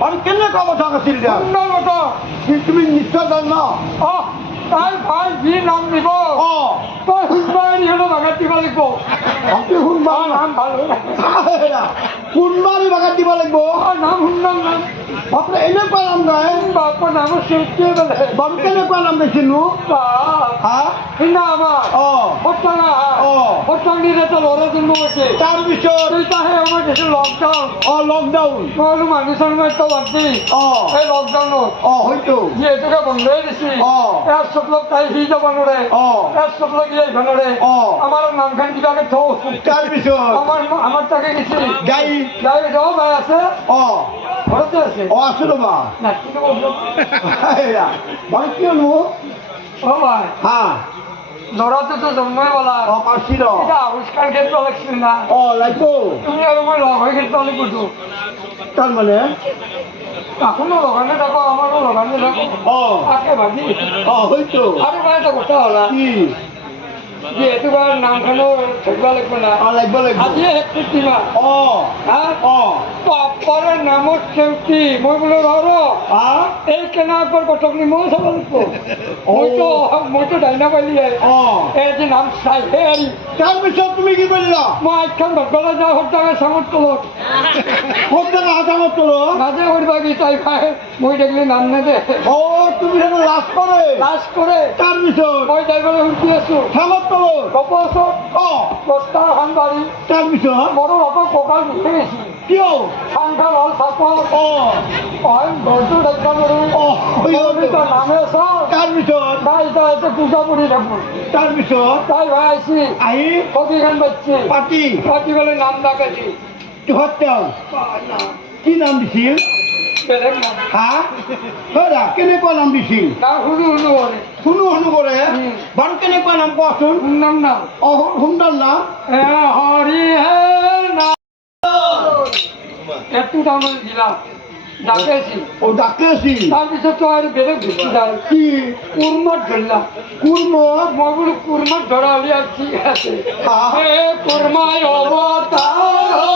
মানে কেনে কথা আছিল তুমি নিশ্চয় জান না তাই ভাই যি নাম দিব তই শুনবাই হলো বাগাত দিব লাগিব আপনি শুনবা নাম ভাল কোনবারই বাগাত দিব লাগব নাম শুনলাম নাম বাপরে এনেকুৱা নাম গায় বাপৰ নামৰ চেউটিয়ে বেলে বাবু কেনেকুৱা নাম দেখিনো হা সিদিনা আমাৰ সত্যাঙা অ সত্যাঙিৰ এটা ল'ৰা জন্ম হৈছে তাৰপিছত দুইটাহে আমাৰ দিছে লকডাউন লকডাউন মই বোলো মানুহ চানুহ এটা বাদ দি এই লকডাউনত হয়তো যিহেতুকে বন্ধই দিছি ইয়াৰ চকলক তাই সি যাব নোৱাৰে ইয়াৰ চকলক ইয়ে আহিব নোৱাৰে আমাৰ নামখন কিবাকে থওঁ তাৰপিছত আমাৰ তাকে গেছি গাই গাই যাওঁ ভাই আছে ঘৰতে আছে আছো ৰবা নাতিটো বাৰু কিয়নো ভাই হা ল'ৰাটোতো জন্মই বলা পাৰছি ৰ এতিয়া আৱিষ্কাৰ ক্ষেত্ৰ লাগিছিল না লাগিব তুমি আৰু মই লগ হৈ ক্ষেত্ৰ লাগিবতো তাৰমানে এখনো লগানে থাকো আমাৰো লগানে থাকো তাকে ভাবি হয়তো আৰু মানে এটা কথা হ'লা কি যিহেতু বাৰ নামখনো থাকিব লাগিব না লাগিব লাগিব আজিয়ে শেষ কিমা বাপৰে নামত চেউটি মই বোলো এই কেনেকৈ কথাখিনি ময়ো চাব লাগিব মইতো ডাইনা পালি এই যে নাম চাইহে আৰি তাৰপিছত তুমি কি কৰিলা মই আইখন ভাগলৈ যাওঁ সত্যাঙে চাঙত তলত সত্যাঙা হাতাঙত তলত নাজে কৰিবা কি তাই খাই মই দেখিলে নাম নেদে তুমি সেইটো লাজ কৰে লাজ কৰে তাৰপিছত মই যাইবলৈ শুনি আছো চাঙত তলত গপচত বস্তা এখন বাৰী তাৰপিছত মোৰ বাপক কঁকাল বিষে গেছি কিয় খানখান হ'ল চাপত ঘৰটো দেখা কৰোঁ নামে চাওঁ তাৰপিছত তাই এতিয়া পূজা কৰি থাকোঁ তাৰপিছত তাই ভাই আহিছি আহি কবিখান বাজছি পাতি পাতি গ'লে নাম ডাকাইছি সত্যাং কি নাম দিছিল বেলেগ নাম হা ধৰা কেনেকুৱা নাম দিছিল নাম শুনো শুনো কৰে শুনো শুনো কৰে বাৰু কেনেকুৱা নাম কোৱাচোন শুনাম নাম সুন্দৰ নাম হৰি হে নাম একটু তাৰমানে দিলাম ডাকাইছি ডাকে আছিল তাৰপিছততো আৰু বেলেগ গুচি যায় কি কুৰ্মত ধৰিলাম কুৰ্মত মই বোলো কুৰ্মত ধৰা হ'লে আৰু ঠিক আছে কুৰ্মাই অৱতাৰ